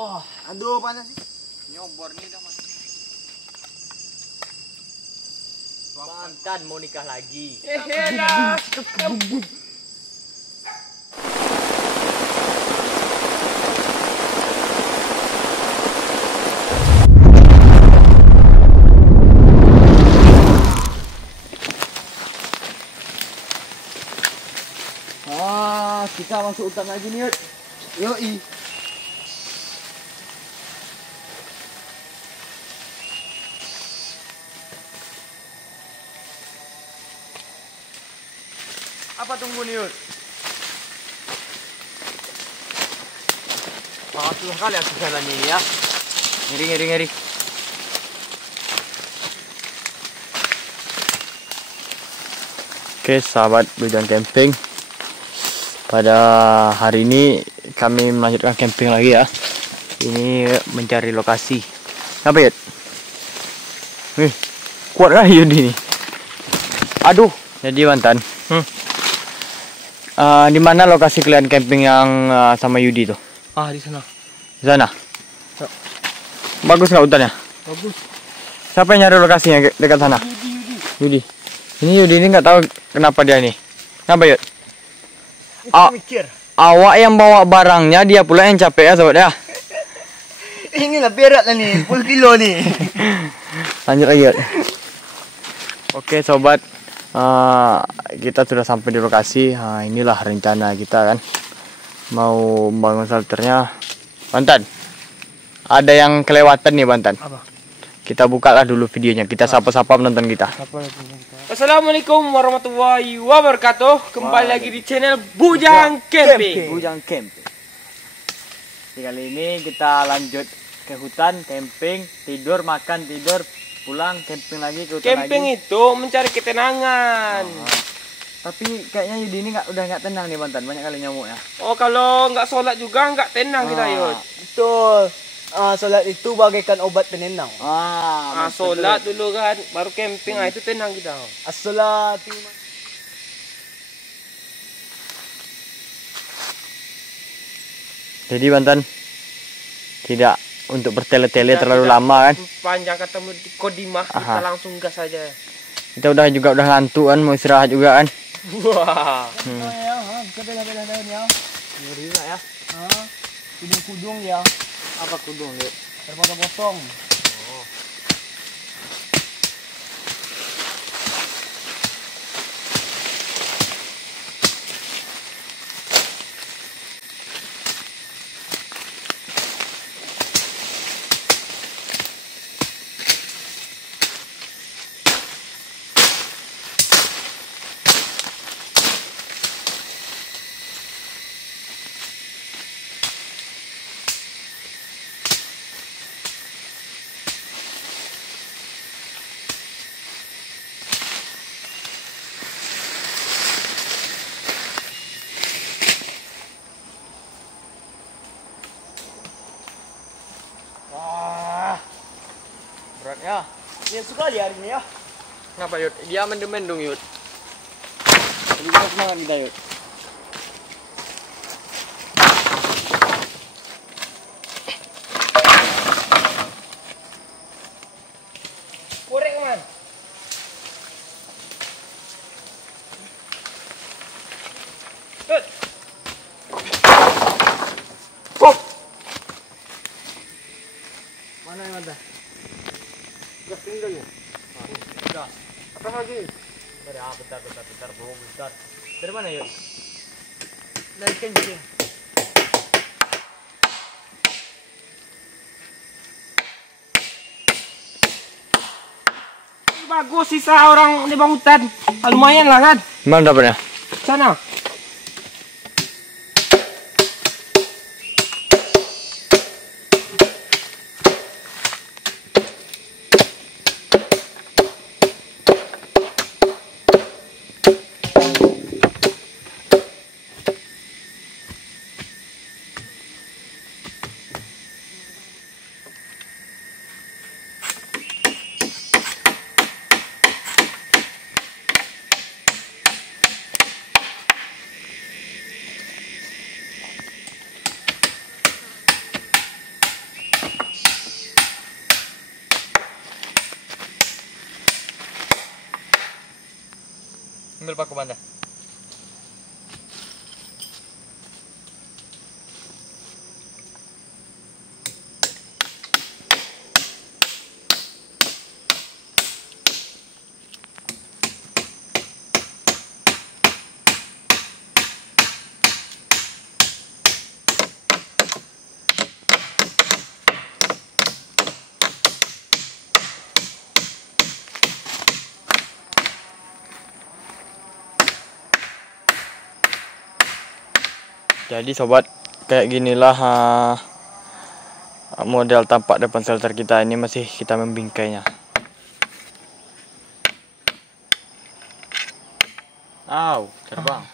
Wah, aduh panas sih. Nyobor nih dah mas. Mantan mau nikah lagi. Lah. Kita masuk hutan lagi nih, Yud. Yoi. Apa tunggu nih, Yud? Susah kali aku jalan ini ya. Ngeri. Oke, sahabat Bujang Camping. Pada hari ini kami melanjutkan camping lagi ya. Ini mencari lokasi. Apa ya? Kuat lah Yudi nih. Aduh, jadi mantan. Di mana lokasi kalian camping yang sama Yudi tuh? Di sana. Di sana. Ya. Bagus nggak hutannya? Bagus. Siapa yang nyari lokasinya dekat sana? Yudi. Ini Yudi ini nggak tahu kenapa dia ini. Kenapa Yud? Mikir. Awak yang bawa barangnya, dia pula yang capek ya sobat ya. Inilah berat lah nih, 10 kilo nih. Lanjut lagi Yud. Oke sobat, kita sudah sampai di lokasi. Inilah rencana kita kan, mau bangun shelternya. Bantan, ada yang kelewatan nih Bantan. Apa? Kita bukalah dulu videonya, kita sapa-sapa penonton kita. Assalamualaikum warahmatullahi wabarakatuh. Kembali lagi di channel Bujang Camping. Bujang Camping. Kali ini kita lanjut ke hutan, camping, tidur, makan, tidur, pulang, camping lagi ke hutan Camping lagi. itu mencari ketenangan. Tapi kayaknya Yudi ini udah nggak tenang nih Bantan, banyak kali nyamuk ya. Oh, kalau nggak sholat juga nggak tenang kita Yud. Betul. Salat itu bagaikan obat penenang. Sholat dulu kan, baru camping. Itu tenang kita. As-salatu. Jadi Bantan, tidak untuk bertele-tele terlalu lama kan. Panjang ketemu di Kodimah, kita langsung gas saja. Kita udah ngantuk kan, mau istirahat juga kan. Wah. Ya, bisa bela-bela daun ya. Ngeri juga ya. Kudung-kudung ya. Apa kudung Yud? Terpotong-potong. Beratnya. Ya sekali hari ini ya. Kenapa Yud? Dia mendung Yud. Jadi kita semangat kita Yud. Korek man. Tut. Mana yang ada? Gas tinggal ya. Udah. Apa lagi? Bentar, bro, bentar. Dari mana Yud? Dari kencing. Bagus sisa orang di bawah hutan. Lumayan lah kan. Mana dapatnya? Sana. Ambil paku Banda. Jadi sobat, kayak ginilah model tampak depan shelter kita. Ini masih kita membingkainya. Au, terbang.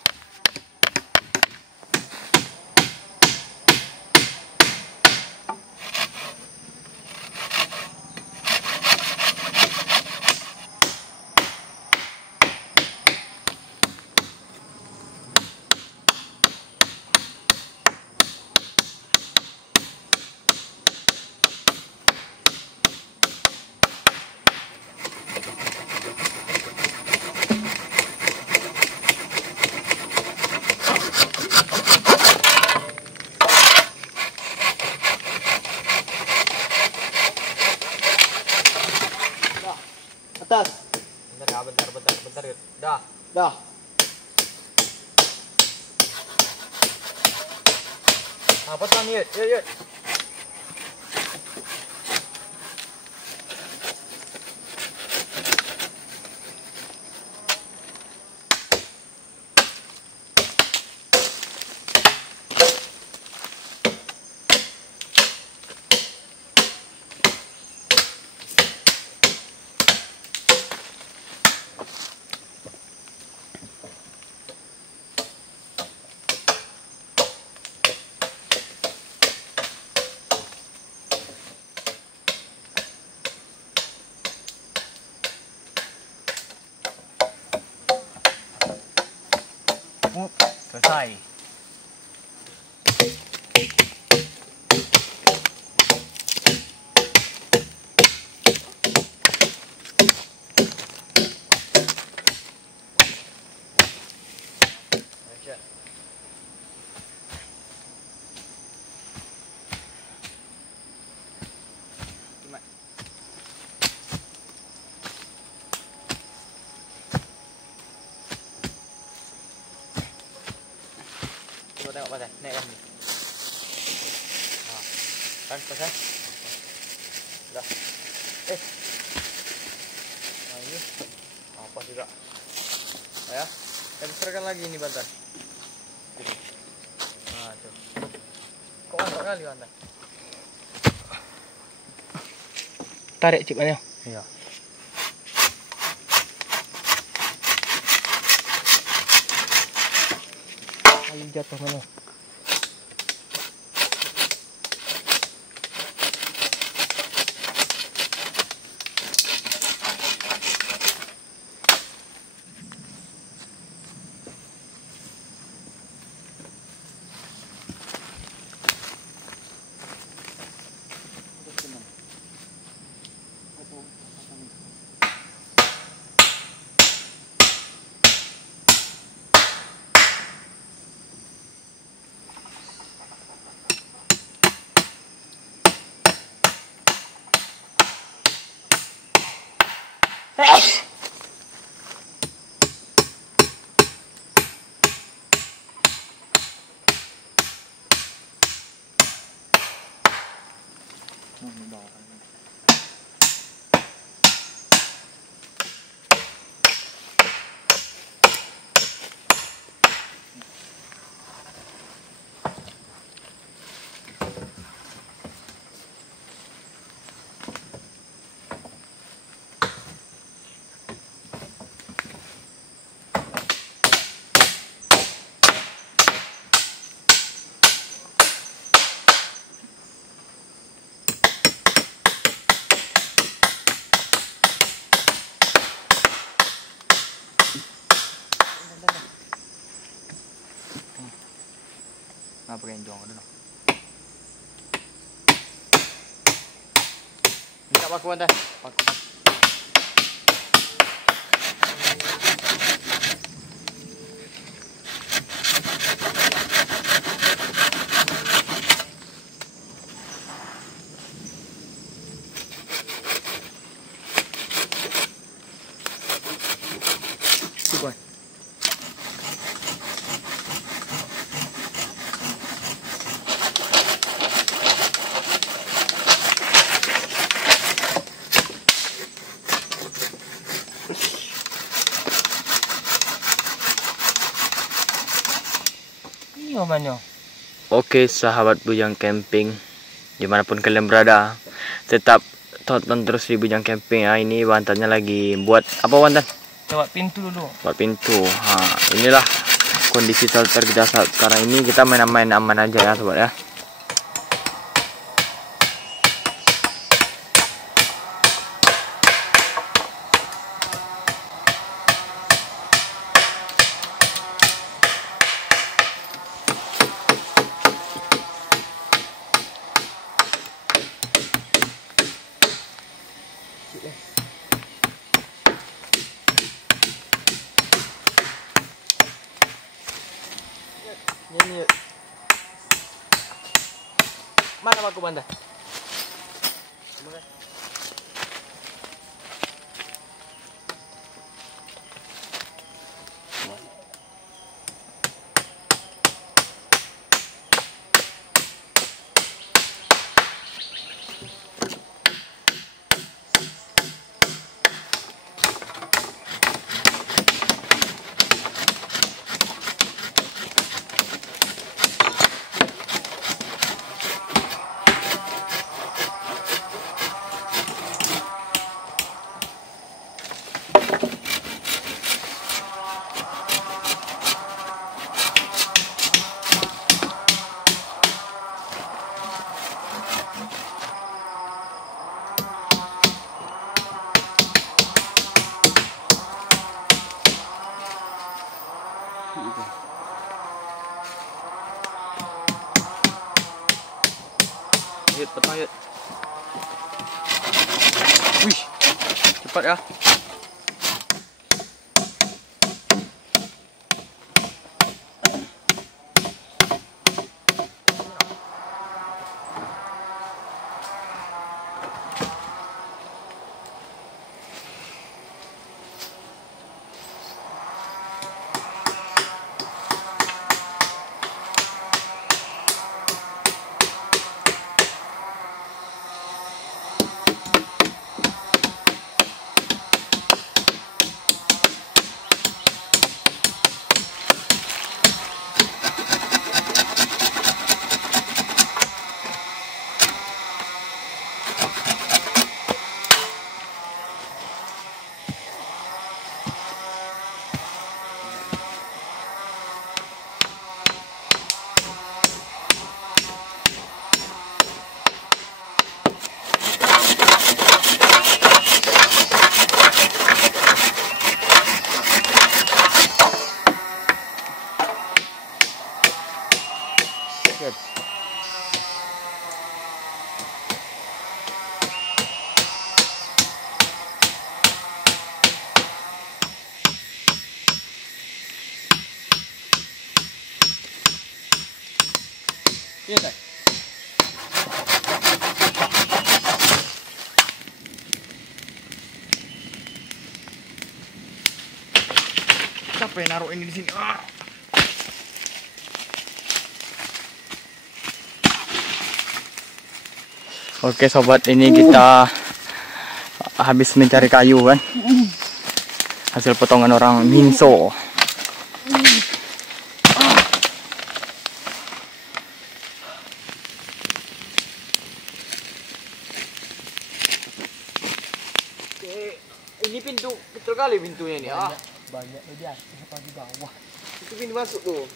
Atas. Bentar. Dah. Dah. Apa tuh yuk. Selesai. Coba tengok pasal. Naik kan ni. Kan pasal. Dah. Ini. Apa juga. Ya. Kita besarkan lagi ini bantal. Tuh. Kok mantap kali bantal. Tarik cipannya. Iya. Kali jatuh mana? Nah, pakai jong dulu. Minta paku Banda. Paku. situ kawan. Ini mana? Oke sahabat Bujang Camping, dimanapun kalian berada, tetap tonton terus di Bujang Camping ya. Ini Wantannya lagi buat apa Wantan? Buat pintu dulu. Buat pintu. Inilah kondisi shelter kita saat sekarang ini. Kita main-main aman aja ya sobat ya. Ini mana Pak Komanda? Yuk, petang yuk. Wih, cepat ya. Iya, Tay. Siapa yang naruh ini di sini? Oke sobat, ini kita habis mencari kayu kan. Hasil potongan orang Minso. Ini pintu, betul kali pintunya ini. Banyak di atas atau di bawah. Itu pintu masuk tuh.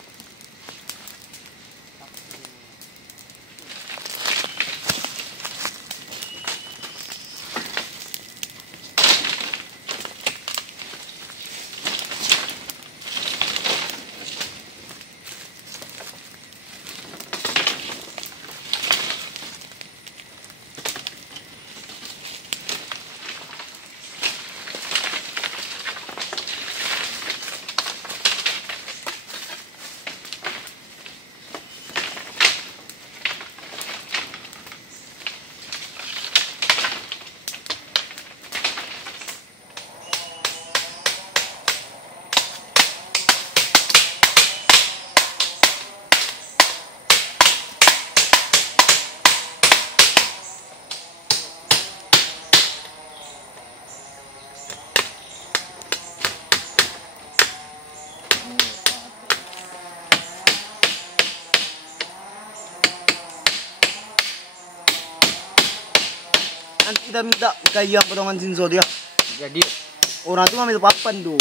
nanti kita minta kayak potongan Shinzo dia. Jadi Orang tuh ngambil papan tuh.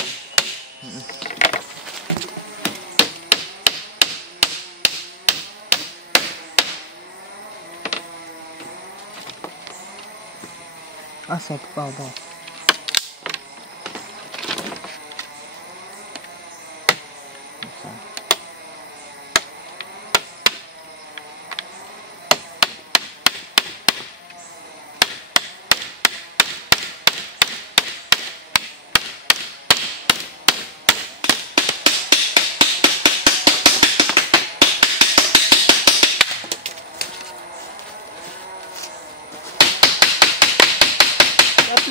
Asal apa?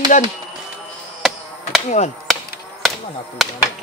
Dan ini kan mana aku apa?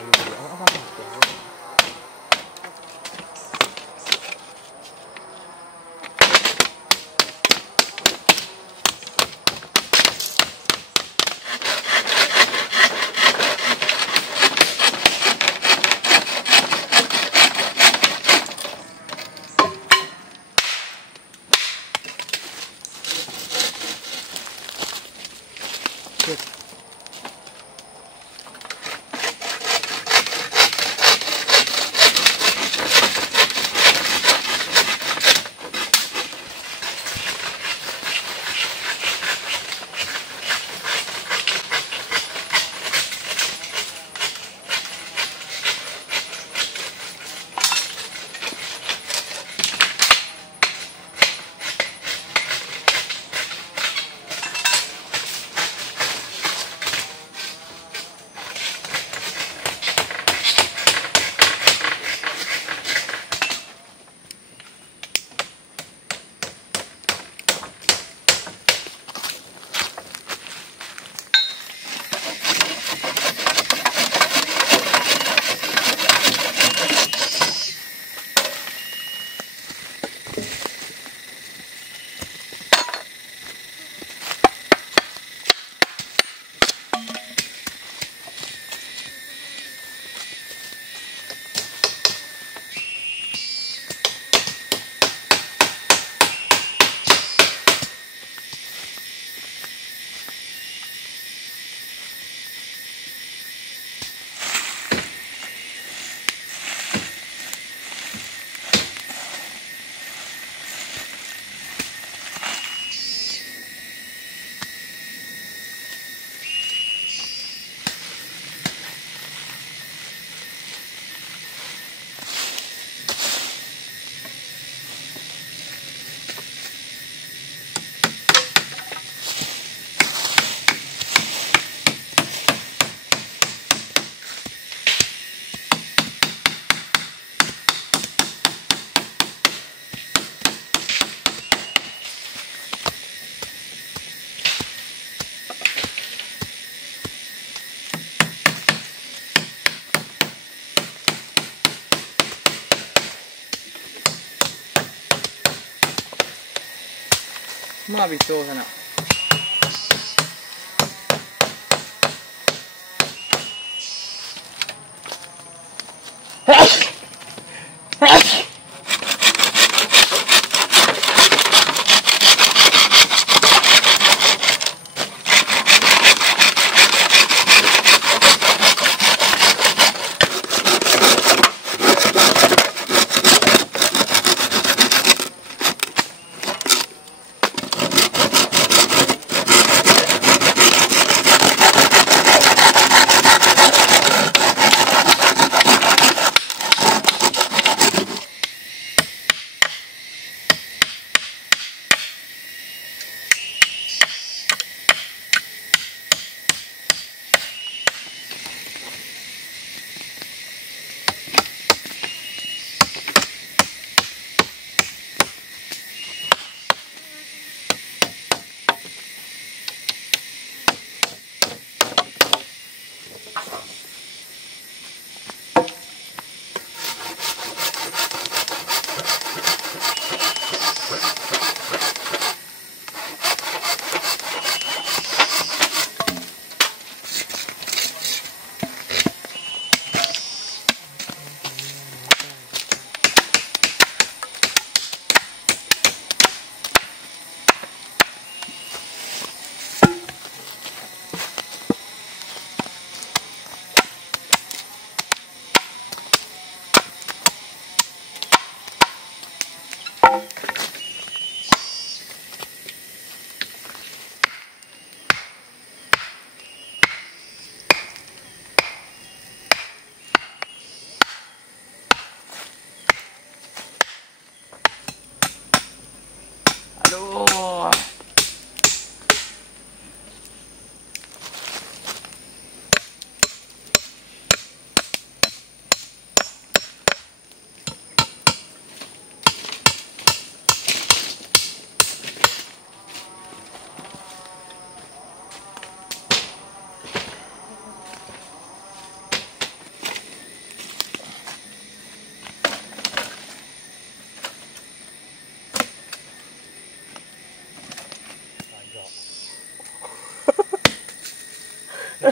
Mga biso sana.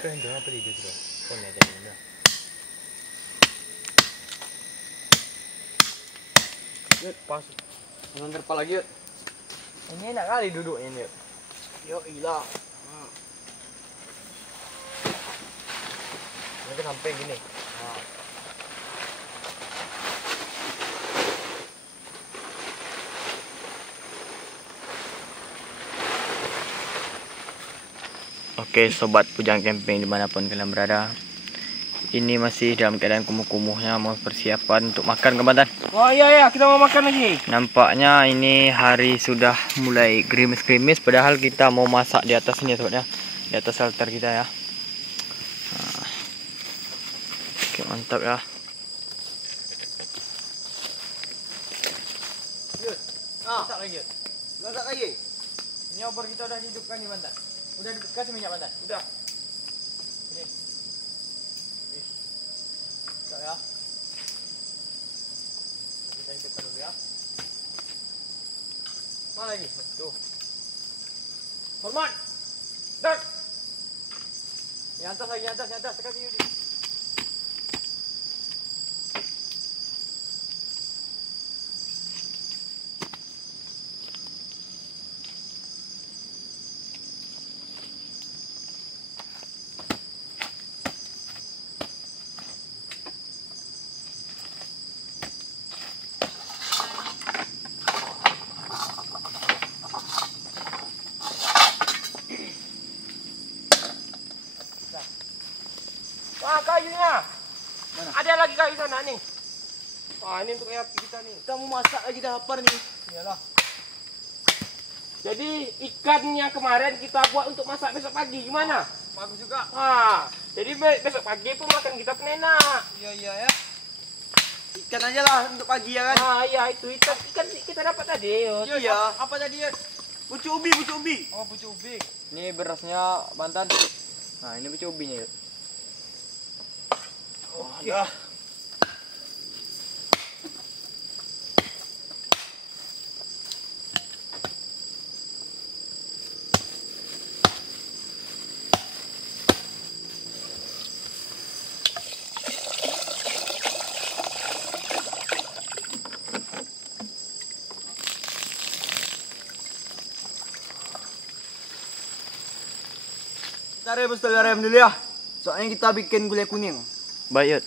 apa di itu? Kau ni ada ni. Yuk, pas. Jangan terpal lagi, yuk. Ini enak kali duduknya ni, yuk. Yo, gila. Nanti sampai gini. Oke sobat Pujang Camping dimanapun kalian berada, ini masih dalam keadaan kumuh-kumuhnya, mau persiapan untuk makan Komandan. Oh iya kita mau makan lagi. Nampaknya ini hari sudah mulai gerimis-gerimis, padahal kita mau masak di atas ini sobatnya, di atas shelter kita ya. Oke mantap ya. Masak lagi, yuk. Masak lagi. Ini obor kita udah hidupkan nih, Bantan. Udah kasih minyak, Bantan. Udah. Ini. Wih. Masak ya. Kita hidupkan dulu ya. Mana lagi? Tuh. Hormat. Dak. Yang atas lagi, yang atas. Kasih Yudi. Wah, kayunya. Mana? Ada lagi kayu sana nih. Wah, ini untuk api kita nih. Kita mau masak lagi dah lapar nih. Iyalah. Jadi ikan yang kemarin kita buat untuk masak besok pagi gimana? Bagus juga. Wah, jadi besok pagi pun makan kita pun enak. Iya ya. Ikan aja lah untuk pagi ya kan. Ah, iya itu ikan kita dapat tadi. Yud. Iya. Apa tadi, Yud? Pucuk ubi. Oh, pucuk ubi. Ini berasnya Bantan. Nah, ini pucuk ubinya, Yud. Oke. Kita rebus garam dulu ya. Soalnya kita bikin gulai kuning. Baik Yud.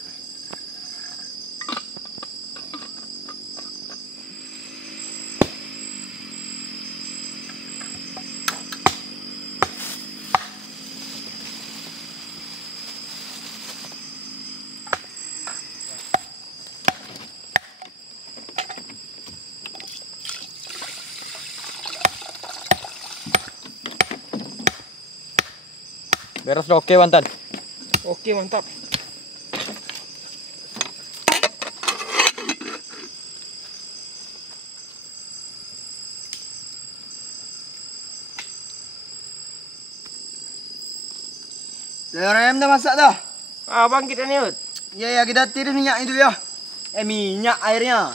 Beres udah oke, Bantan. Oke, mantap. Telur ayam dah masak dah. Ah, bangkit nih, Yud. Ya, kita tiris minyak itu ya. Minyak airnya.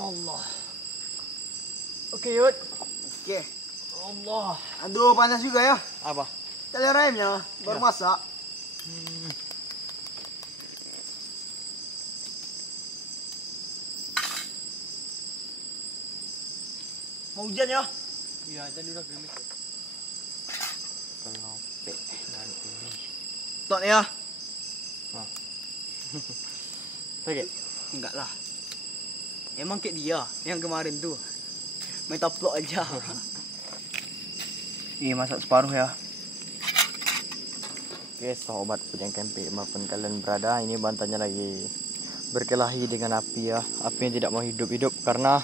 Allah. Oke, Yud. Oke. Allah. Aduh, panas juga ya. Apa? Telur ayamnya baru Ya. masak. Mau hujan ya? Iya, jadi udah gerimis. Kelope nanti ini. Tok ya? Sakit? Enggak lah. Emang kayak dia yang kemarin tuh. Main taplok aja. Iya, masak separuh ya. Oke sobat Pujang Camping maupun kalian berada, ini Bantannya lagi berkelahi dengan api ya. Apinya tidak mau hidup-hidup karena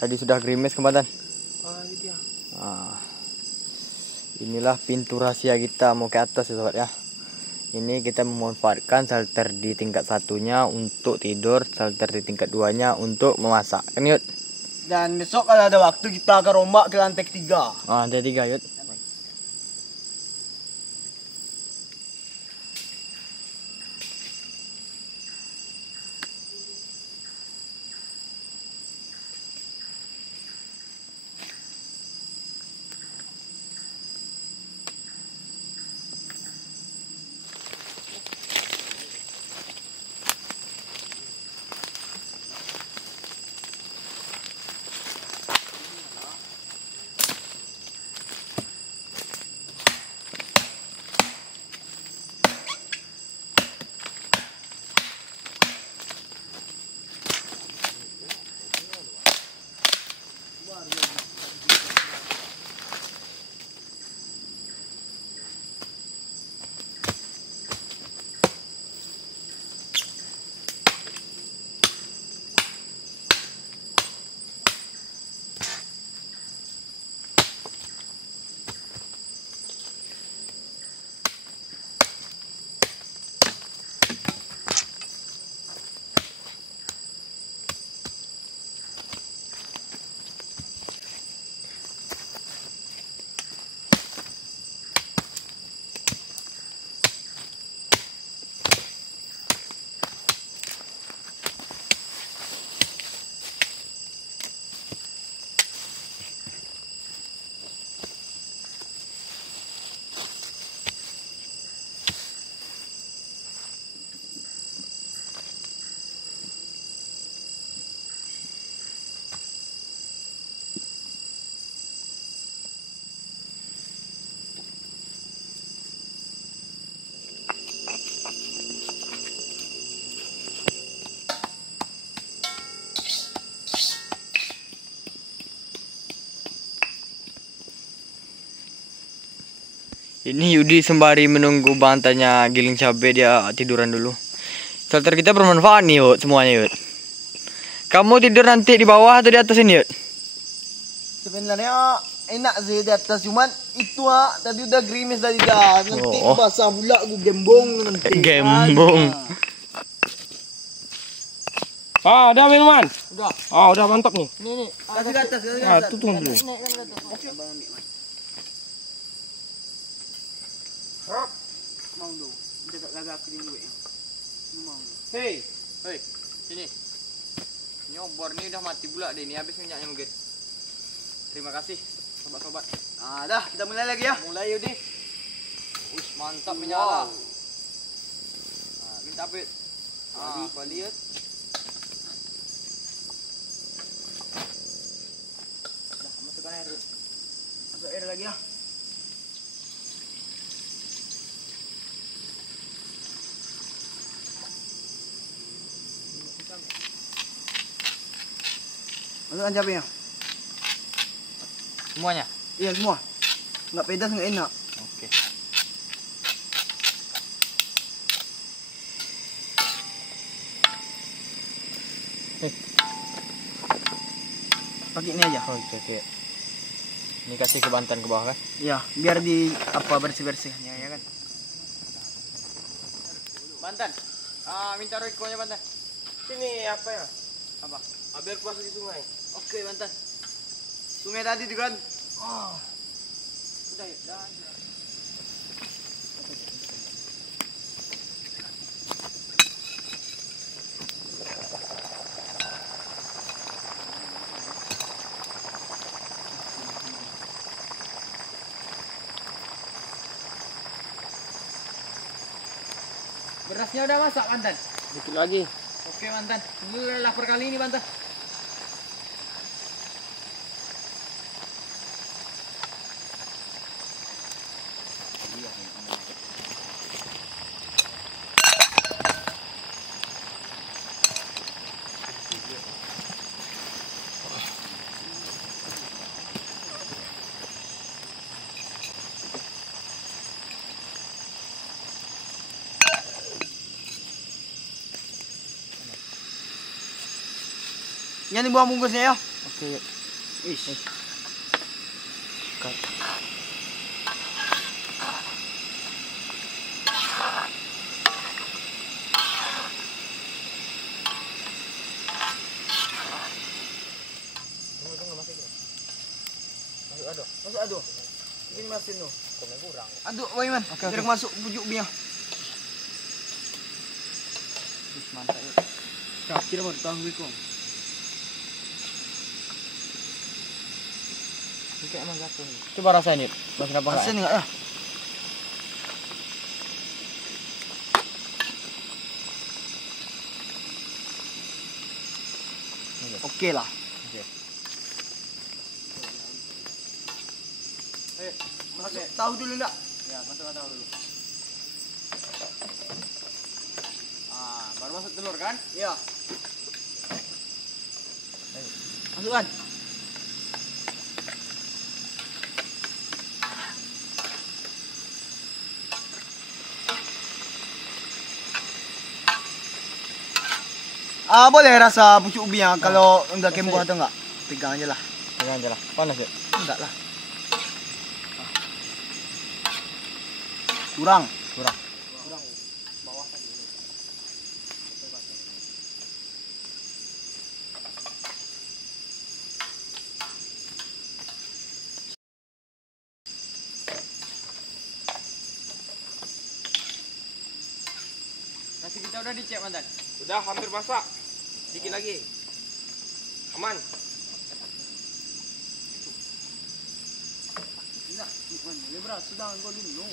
tadi sudah gerimis Bantan. Ah, ini dia. Nah, inilah pintu rahasia kita mau ke atas ya sobat ya. Ini kita memanfaatkan shelter di tingkat satunya untuk tidur, shelter di tingkat 2-nya untuk memasak. Kan Yud? Dan besok kalau ada waktu kita akan rombak ke lantai 3. Lantai 3 Yud. Ini Yudi sembari menunggu bantannya giling cabai, dia tiduran dulu. Shelter kita bermanfaat nih Yud, semuanya Yud. Kamu tidur nanti di bawah atau di atas ini Yud? Sebenarnya enak sih di atas, cuman itu tadi udah gerimis tadi dah. Nanti basah pula gue gembong nanti. Gembong. Udah minuman. Udah. Udah mantap nih. Nih. Kasih ke atas, kasih ke atas. Tuh tunggu dulu. Mau dong. Dekat gagak ke gue. Mau. Hei, sini. Ini obor nih udah mati pula deh, ini habis minyaknya mungkin. Terima kasih sobat-sobat. Dah, kita mulai lagi ya. Mulai Yudi. Wih, mantap menyala. Minta apa? Lihat. Dah, masukkan air. Masuk air lagi ya. Masukkan cabenya. Semuanya? Iya semua. Nggak pedas, nggak enak. Oke. Pakai ini aja. Oke. Ini kasih ke bantan ke bawah kan? Iya, biar di bersih-bersihnya ya kan. Bantan. Minta roikonya Bantan. Sini apa ya? Apa? Biar keluar di sungai. Oke, Bantan. Sungai tadi tuh kan. Udah ya, dah. Berasnya udah masak Bantan? Dikit lagi. Oke Bantan, lu lapar kali ini Bantan. Ini buah bungkusnya ya. Oke. Ish. Masuk aduk. Ini masin tuh. Kurang. Aduk, Waiman. Biar masuk bujuk biar. Mantap ya. Kira mau ditanggung kong. Ini kayak emang jatuh. Coba rasain nih. Masih apa Asin enggak ya? Oke lah. Oke. Masuk tahu dulu enggak? Ya, masuk tahu dulu. Baru masuk telur kan? Iya. Masukkan. Boleh rasa pucuk ubi yang kalau enggak kembuh atau enggak? Pegang aja lah. Pegang aja lah. Panas ya? Enggak lah. Kurang. Nasi kita udah dicek Mantan. Udah hampir masak. Dikit lagi. Aman. Nah, boleh beras sudah engkau dulu.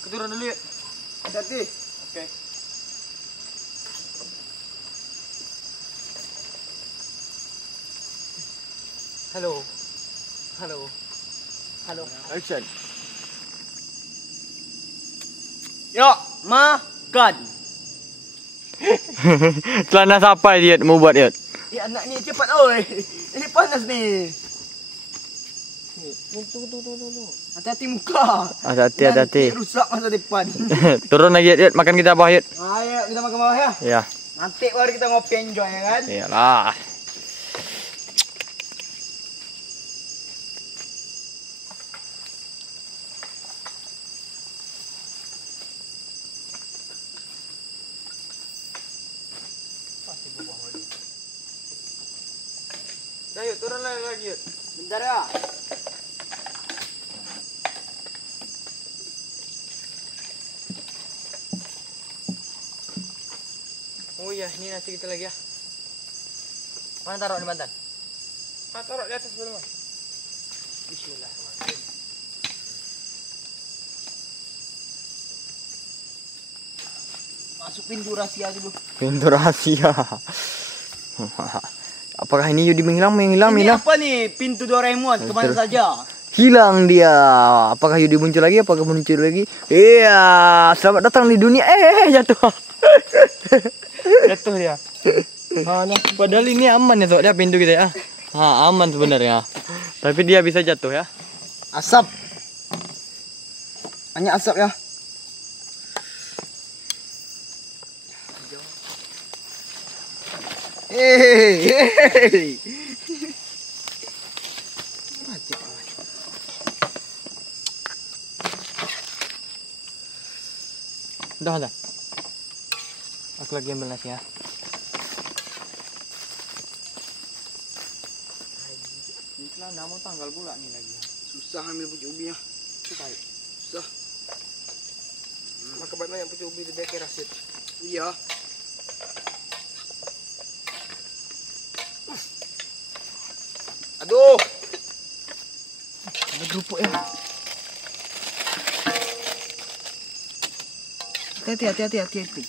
Aku turun dulu ya. Hati-hati. Oke. Halo. Action. Yuk, makan. Celana siapa dia mau buat dia? Ya anak ni cepat oi. Ini panas ni. Tunggu. Hati-hati muka. Hati-hati. Nanti rusak masa depan. Turun lagi dia, makan kita bawah dia. Ayo kita makan bawah ya. Ya. Nanti baru kita ngopi enjoy ya kan. Iyalah. Dah yuk, turun lagi yuk. Bentar ya. Oh iya, ini nasi kita lagi ya. Mana taruh di mantan? Taruh di atas dulu. Bismillahirrahmanirrahim. Masuk pintu rahasia dulu. Pintu rahasia. Apakah ini Yudi menghilang? Ini apa nih? Pintu Doraemon kemana saja? Hilang dia. Apakah Yudi muncul lagi? Apakah muncul lagi? Iya, selamat datang di dunia. Jatuh. Jatuh dia. Padahal ini aman ya, Sok. Dia pintu kita ya. Aman sebenarnya. Tapi dia bisa jatuh ya. Asap. Hanya asap ya. Hei. Udah. Aku lagi ambil nasi ya. Ini nama tanggal pula nih lagi. Susah ambil pucuk ubinya. Susah. Maka banyak pucuk ubi di beke rasit. Iya. Aduh. Ada kerupuk ya. Hati-hati.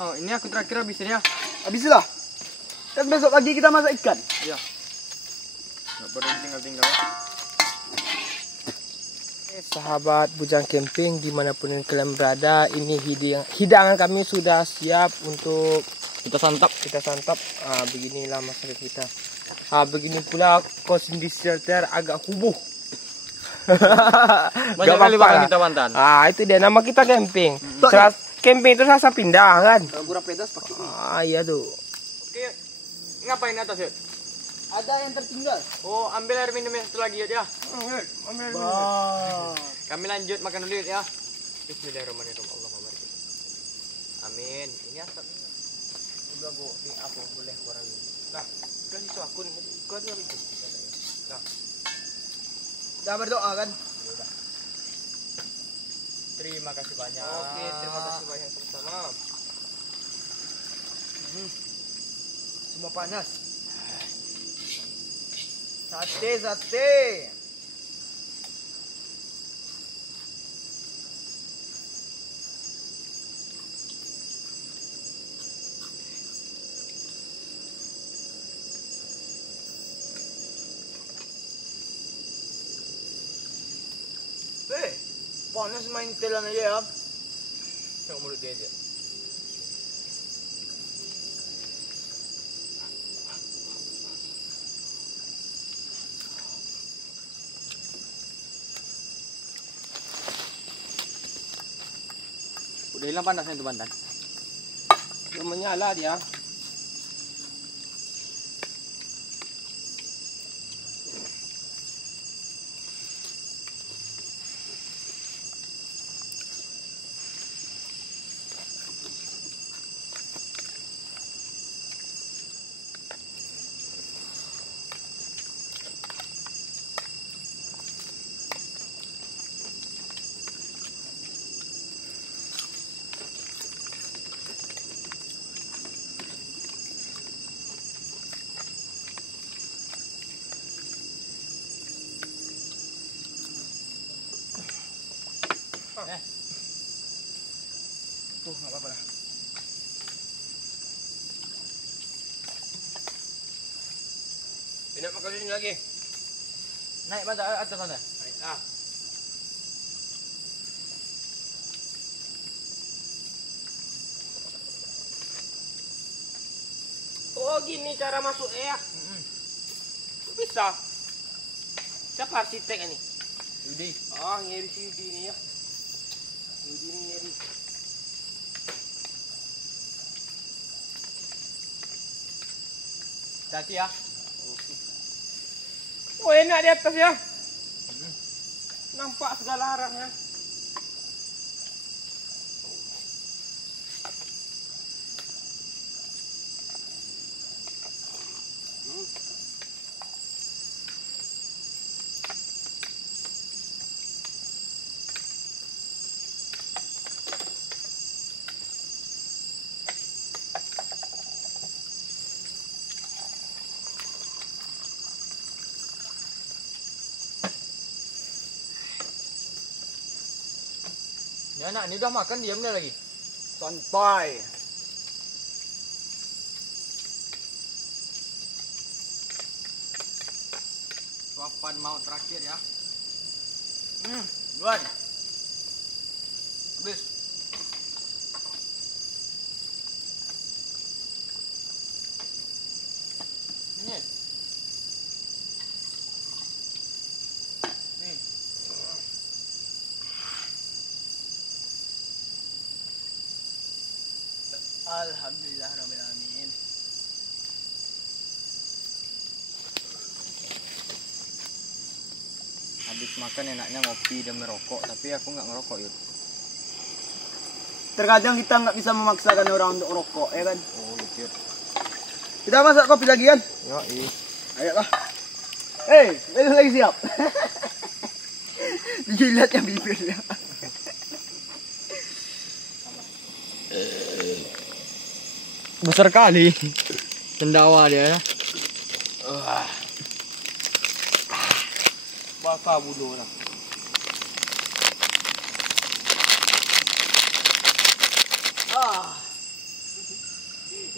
Oh, ini aku terakhir habisin ya. Habislah. Kan besok lagi kita masak ikan. Iya. Nggak perlu tinggal-tinggal ya. Sahabat Bujang Camping dimanapun kalian berada, ini hidangan kami sudah siap untuk Kita santap. beginilah masakan kita. Begini pula kondisi shelter agak hubuh. Banyak kali bakal kita mantan. Itu dia nama kita camping. Camping itu rasa pindah kan. Gurap pedas pakai ini. Iya tuh. Oke, ngapain atas yuk? Ada yang tertinggal. Oh, ambil air minum yang satu lagi yuk ya. Ambil Kami lanjut makan dulu yuk ya. Bismillahirrahmanirrahim. Allahumma barik. Amin. Ini asapnya. Udah gua apa boleh kurangin. Nah, kasih akun gua tuh itu. Nah, Udah berdoa kan? Terima kasih banyak. oke, terima kasih banyak sama-sama. Semua panas. Sate. Panas main telan aja ya. Tengok mulut dia. Udah hilang panasnya itu bantan. Dia menyala dia. Tuh, nggak apa-apa lah. Nak makan sini lagi. Naik bantal atas sana. Naiklah. Oh gini cara masuk ya? Kok bisa? Siapa arsitek ini? Yudi. Oh ngeri si Yudi ini ya. Yudi ini ngeri. Hati ya. Oh enak di atas ya. Nampak segala arahnya. Ini anak ini udah makan diam dah lagi. Santai. Suapan mau terakhir ya. Duluan. Habis. Ini. Nih. Alhamdulillah rabbil alamin. Habis makan enaknya ngopi dan merokok, tapi aku nggak ngerokok yuk. Terkadang kita nggak bisa memaksakan orang untuk rokok, ya kan? Oh gitu. Kita masak kopi lagi kan? Yo Ayolah. Besok lagi siap. Dijilat yang bibirnya. Besar kali cendawa dia ya. Bakar bulu lah.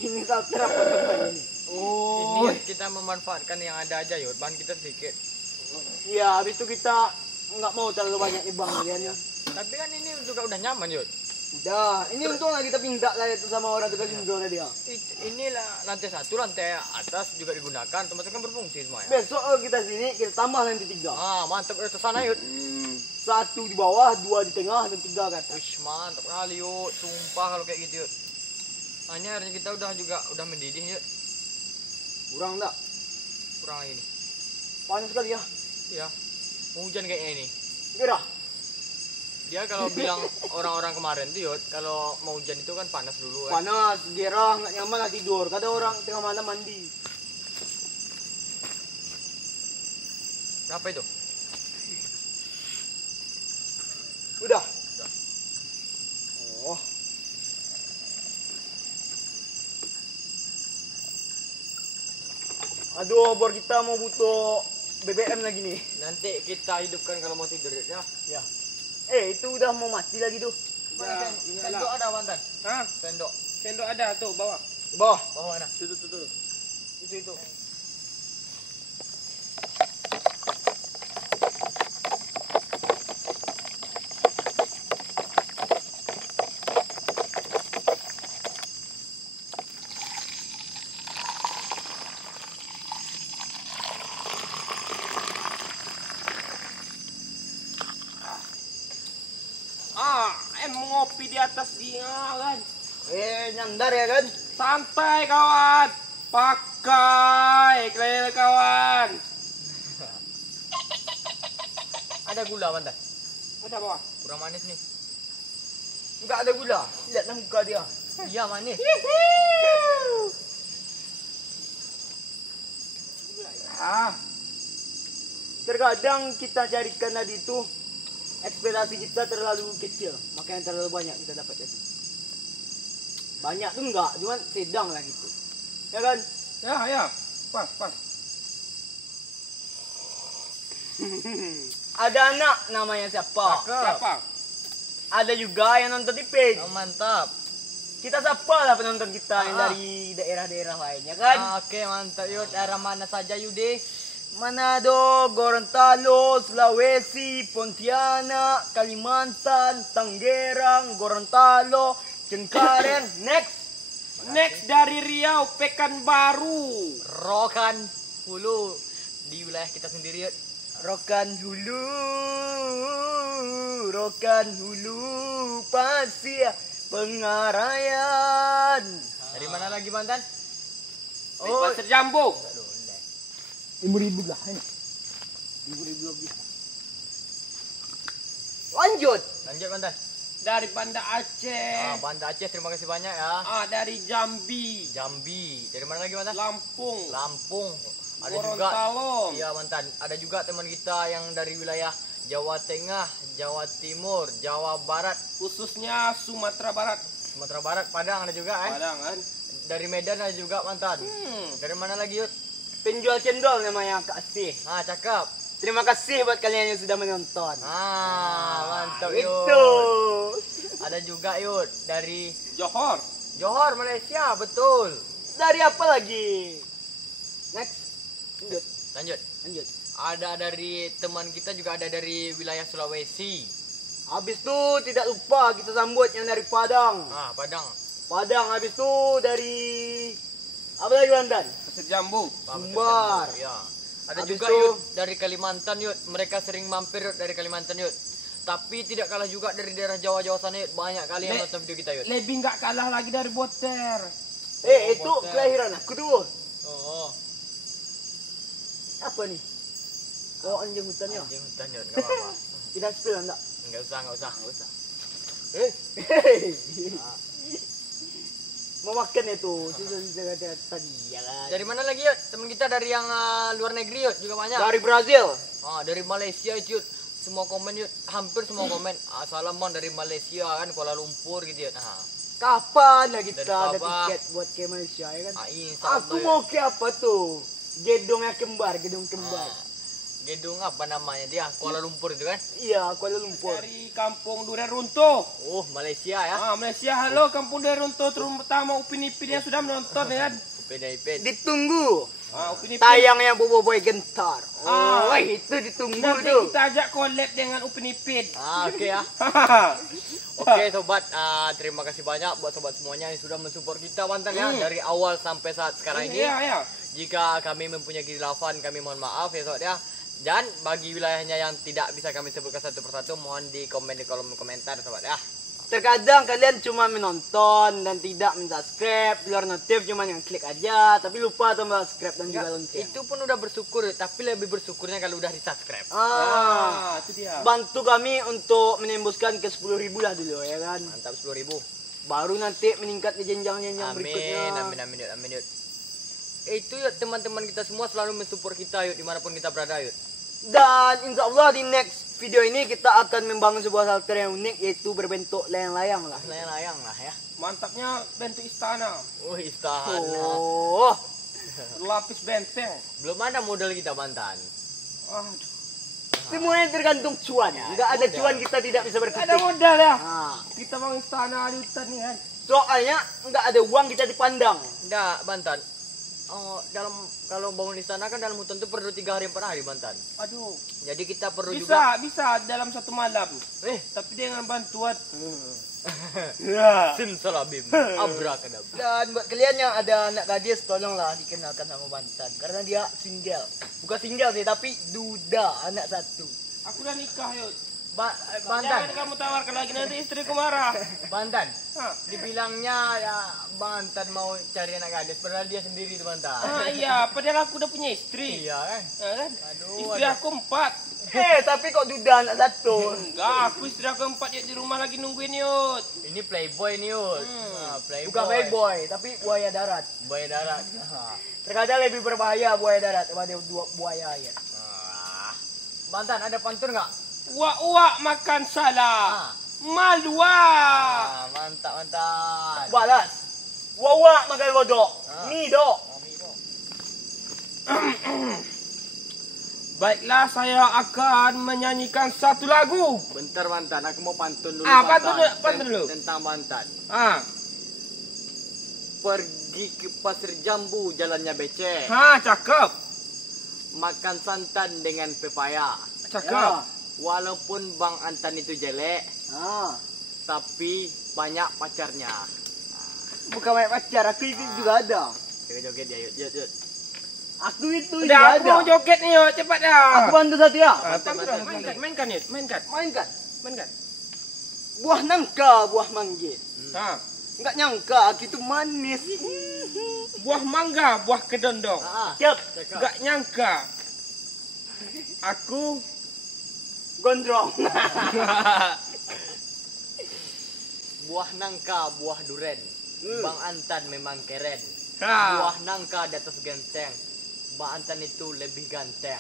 Ini salter apa teman ini? Oh, ini kita memanfaatkan yang ada aja yuk. Bahan kita sedikit. Iya, habis itu kita nggak mau terlalu banyak nih bang kalian. Tapi kan ini juga udah nyaman yuk. Udah, ini untung lah kita pindah lah itu sama orang tukang singgol tadi ya. Inilah lantai 1, lantai atas juga digunakan, tempat kan berfungsi semua ya. Besok kita sini kita tambah lantai 3. Ah, mantap udah sana yuk. 1 di bawah, 2 di tengah, dan 3 ke atas. Wih, mantap kali yuk. Sumpah kalau kayak gitu yuk. Hanya airnya kita udah mendidih yuk. Kurang enggak? Kurang lagi nih. Panas sekali ya. Iya. Mau hujan kayaknya ini. Gerah. Dia kalau bilang orang-orang kemarin tuh yuk, kalau mau hujan itu kan panas dulu kan. Panas, gerah, nggak nyaman lah tidur. Kata orang tengah malam mandi. Berapa itu? Udah. Oh. Aduh, bor kita mau butuh BBM lagi nih. Nanti kita hidupkan kalau mau tidur ya. Ya. Itu udah mau mati lagi tuh. Mana sendok ada mantan? Hah? Sendok. Sendok ada tuh bawa. Di bawah. Bawah mana? Tuh. Itu. Ngopi di atas dia kan. Nyandar ya kan? Santai kawan. Pakai kelel kawan. Ada gula mantan? Ada bawa. Kurang manis nih. Enggak ada gula. Lihatlah muka dia. Iya manis. Terkadang kita carikan tadi itu ekspektasi kita terlalu kecil, makanya terlalu banyak kita dapat itu. Banyak tuh enggak, cuman sedang lah gitu. Ya kan? Ya. Pas. Ada anak namanya siapa? Siapa? Ada juga yang nonton di page. Oh, mantap. Kita sapa lah penonton kita yang dari daerah-daerah lainnya kan. Oke, mantap yuk. Daerah mana saja Yudi? Manado, Gorontalo, Sulawesi, Pontianak, Kalimantan, Tangerang, Gorontalo, Cengkareng. Next dari Riau, Pekanbaru. Rokan Hulu di wilayah kita sendiri yuk. Rokan Hulu, Pasir, Pengarayan. Dari mana lagi mantan? Oh, Pasir Jambu. 5.000 lah ini. 5.000 lebih. Lanjut. Lanjut mantan. Dari Banda Aceh. Banda Aceh, terima kasih banyak ya. Dari Jambi. Jambi. Dari mana lagi mantan? Lampung. Lampung. Ada Gorontalo. juga. Iya mantan. Ada juga teman kita yang dari wilayah Jawa Tengah, Jawa Timur, Jawa Barat, Khususnya Sumatera Barat. Sumatera Barat, Padang ada juga kan? Padang kan. Dari Medan ada juga mantan. Dari mana lagi yuk? Penjual cendol namanya Kak Sih. Cakep. Terima kasih buat kalian yang sudah menonton. Mantap yuk. Itu. Ada juga yuk dari Johor. Johor, Malaysia, betul. Dari apa lagi? Next. Lanjut. Ada dari teman kita juga ada dari wilayah Sulawesi. Habis itu tidak lupa kita sambut yang dari Padang. Padang. Habis itu dari apa lagi Banten? Pasir Jambu. Sumbar. Ya. Ada Habis juga itu- yuk dari Kalimantan yuk. Mereka sering mampir yuk dari Kalimantan yuk. Tapi tidak kalah juga dari daerah Jawa-Jawa sana yuk. Banyak kali yang nonton video kita yuk. Lebih nggak kalah lagi dari Boter. Itu kelahiran aku tuh. Oh, Apa nih? Oh, anjing hutannya. anjing hutan yuk. Enggak apa-apa. Kita spill enggak? Enggak usah. Mau makan itu. Sisa-sisa kata tadi ya kan. Dari mana lagi yuk? Teman kita dari yang luar negeri yuk juga banyak. Dari Brazil. Dari Malaysia yuk. Semua komen yuk, hampir semua komen. Assalamualaikum dari Malaysia kan, Kuala Lumpur gitu yuk. Kapan lah kita Dari ada Sabah. tiket buat ke Malaysia ya kan? Insya Aku Allah, mau ke apa tuh? Gedung kembar. gedung apa namanya dia? Kuala Lumpur itu kan? Iya, Kuala Lumpur. Dari Kampung Duren Runtuh. Oh, Malaysia ya. Malaysia. Halo Kampung Duren Runtuh. Terutama Upin Ipin yang sudah menonton ya kan. Upin. Ditunggu. Upin Ipin. Tayangnya Boboiboy Gentar. Oh, itu ditunggu Nanti tuh. kita ajak collab dengan Upin Ipin. Oke ya. Oke sobat, terima kasih banyak buat sobat semuanya yang sudah mensupport kita mantan ya dari awal sampai saat sekarang ini. Iya. Jika kami mempunyai kekhilafan, kami mohon maaf ya sobat ya. Dan bagi wilayahnya yang tidak bisa kami sebutkan satu persatu, mohon di komen di kolom komentar sobat ya. Terkadang kalian cuma menonton dan tidak mensubscribe, luar notif cuma yang klik aja, tapi lupa tombol subscribe dan juga lonceng. Itu pun udah bersyukur, tapi lebih bersyukurnya kalau udah di subscribe. Itu dia. Bantu kami untuk menembuskan ke 10.000 lah dulu ya kan. Mantap 10.000. Baru nanti meningkat ke jenjang-jenjang berikutnya. Amin. Itu ya teman-teman kita semua selalu mensupport kita yuk dimanapun kita berada yuk. Dan insya Allah di next video ini kita akan membangun sebuah shelter yang unik, yaitu berbentuk layang-layang lah. Layang-layang lah ya. Mantapnya bentuk istana. Oh istana. Oh, Lapis benteng. Belum ada modal kita mantan. Aduh. semuanya tergantung cuan. Nggak ada cuan kita tidak bisa Ada berkutik. modal ya. Nah, Kita bangun istana di hutan nih kan. soalnya nggak ada uang kita dipandang. Enggak, Bantan. Kalau bangun istana kan dalam hutan itu perlu 3 hari 4 hari Bantan. Aduh. Jadi kita perlu juga Bisa dalam satu malam. eh Tapi dengan bantuan. Ya. simsalabim abrakadabra. Dan buat kalian yang ada anak gadis, tolonglah dikenalkan sama Bantan. Karena dia single. Bukan single sih, tapi duda, anak satu. Aku udah nikah yuk. Jangan Bantan. kamu tawarkan lagi nanti istriku marah. Bantan. Hah. Dibilangnya ya Bantan mau cari anak gadis padahal dia sendiri itu Bantan. Iya, padahal aku udah punya istri. Iya kan? Ya kan? Aduh, Istri aku 4. Tapi kok duda anak satu? Enggak, aku istri aku 4 ya di rumah lagi nungguin yuk. Ini playboy nih Yud. Playboy. Bukan playboy, tapi buaya darat. Buaya darat. Terkadang lebih berbahaya buaya darat daripada buaya air. Bantan ada pantun nggak? Uak makan salah. Malwa. Mantap. Balas. Wawa makan kodok. Mido. Baiklah, saya akan menyanyikan satu lagu. Bentar Bantan, aku mau pantun dulu. Pantun dulu. Tentang Bantan. Pergi ke pasir jambu, jalannya becek. Ha, cakep. Makan santan dengan pepaya. Cakep. Walaupun Bang Antan itu jelek, Ah, tapi banyak pacarnya. bukan banyak pacar, aku itu juga ada. Joget dia, yuk, yuk. Aku itu juga Udah, aku ada. mau joget nih, yuk. Cepat dah. Aku bantu satu ya. Mainkan, Yud. Mainkan. Mainkan. Buah nangka, buah manggis. Ha. Enggak nyangka aku itu manis. Buah mangga, buah kedondong. Siap. Gak nyangka. Aku Gondrong. Buah nangka, buah duren. Bang Antan memang keren. ha, Buah nangka di atas genteng. Bang Antan itu lebih ganteng.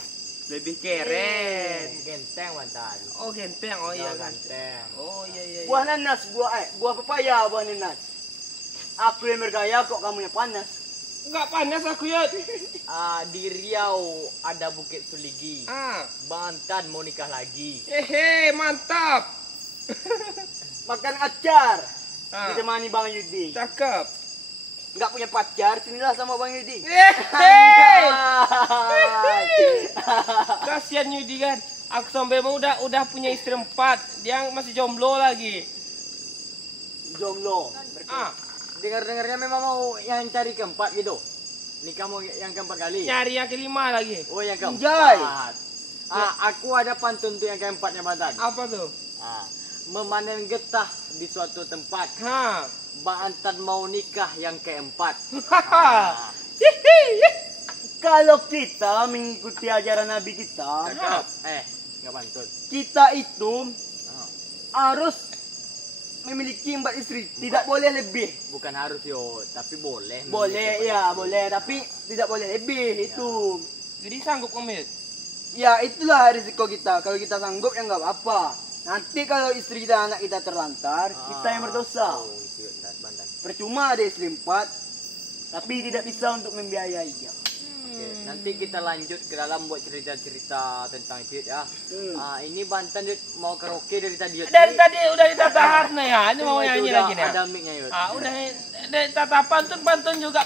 lebih keren. Genteng Bang Antan. Oh, genteng. Oh iya kan. Ganteng. Oh iya. Buah nanas, buah pepaya, buah nanas. Aku yang bergaya kok kamu yang panas. Enggak panas aku, Yud. Di Riau ada Bukit Suligi. Ah. Bang Antan mau nikah lagi. Hehe, mantap. Makan acar. Ah. Ditemani Bang Yudi. Cakep. Enggak punya pacar, sinilah sama Bang Yudi. Hehe. Anjay. Kasihan Yudi kan. Aku sampai mau udah punya istri 4. Dia masih jomblo lagi. Jomblo. Ah, Dengar-dengarnya memang mau yang cari keempat gitu. Nikah mau yang keempat kali. nyari yang kelima lagi. Oh yang keempat. Anjay. Aku ada pantun tuh yang keempatnya Bang Antan. Apa tuh? Memanen getah di suatu tempat. Ha. Bang Antan mau nikah yang keempat. Haha. Kalau kita mengikuti ajaran Nabi kita, Cakep. Nggak pantun. kita itu harus memiliki 4 istri, tidak boleh lebih. Bukan harus yo, tapi boleh. Boleh ya, boleh, tapi tidak boleh lebih itu. Jadi sanggup kamu, Yud? Ya itulah risiko kita. Kalau kita sanggup ya nggak apa-apa. Nanti kalau istri kita, anak kita terlantar, kita yang berdosa. Oh, itu Bang Antan. Percuma ada istri 4, tapi tidak bisa untuk membiayainya. Oke, nanti kita lanjut ke dalam buat cerita-cerita tentang itu ya. Hmm. Ini Bang Antan Yud, mau karaoke dari tadi Yud. Dari tadi udah ditatahan nih ya. Ini mau Itu nyanyi udah lagi nih. Ada mic-nya Yud. Udah tata pantun juga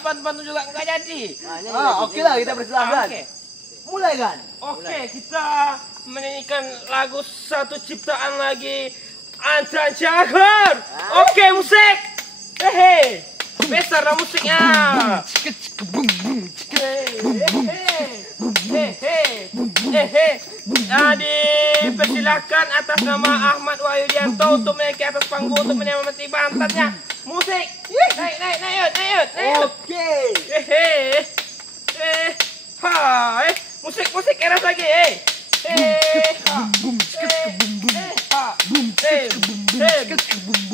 enggak jadi. Nyanyi lagi, Oke lah, kita nyanyi. bersilakan. Oke. Mulai kan? Oke, kita menyanyikan lagu satu ciptaan lagi Antan Cagur. Oke, musik. Hehe. Besar lah musiknya. Dipersilakan atas nama Ahmad Wahyudianto untuk naik ke atas panggung untuk menyemangati bantatnya. Musik. Naik, yuk. Oke. Musik keras lagi,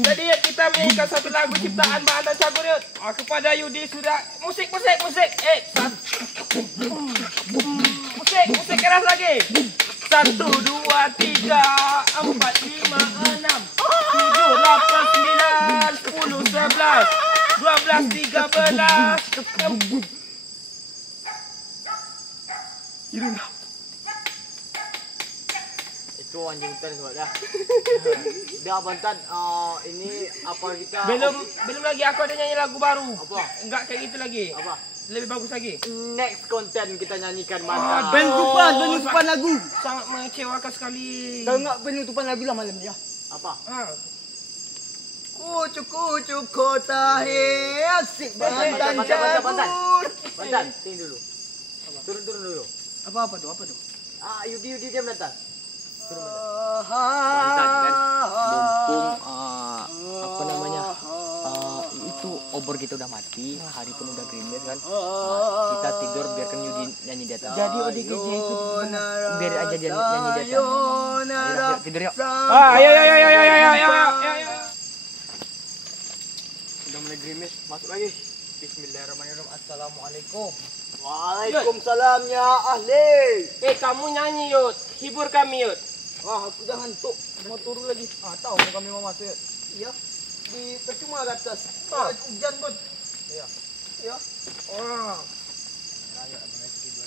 Jadi kita menyanyikan satu lagu ciptaan Bang Antan Cagur, Yud. Kepada Yudi sudah musik. Musik keras lagi. 1, 2, 3, 4, 5, 6, 7, 8, 9, 10, 11, 12, 13. Itu anjing hutan semua dah. Dah Bang Antan, ini apa kita? Belum lagi aku ada nyanyi lagu baru. Apa? Enggak kayak gitu lagi. Apa? Lebih bagus lagi. Next konten kita nyanyikan Bang Antan. Penutupan lagu. Sangat mengecewakan sekali. Kalau nggak penutupan lagu lah malam ya. Apa? Kucuk kota asik Bantan, Bantan Bantan. Cagur. Bang Antan, tinggi dulu. Turun dulu. Apa tuh? Yudi dia Bang Antan. Bantan kan? Mumpung apa namanya? Itu obor kita udah mati, hari pun udah gerimis kan. Kita tidur biarkan Yudi nyanyi di atas. Jadi ODGJ itu Biar aja dia nyanyi di atas. Ayo, tidur yuk. Ayo. Udah mulai gerimis, masuk lagi. Bismillahirrahmanirrahim. Assalamualaikum. Waalaikumsalam ya ahli. Kamu nyanyi, Yud. Hibur kami, Yud. Aku udah ngantuk. Mau turun lagi. Tahu kami mau masuk. Iya. Di percuma ke atas. Hujan bud. Iya. Iya. Wah. Ayo, abang tidur.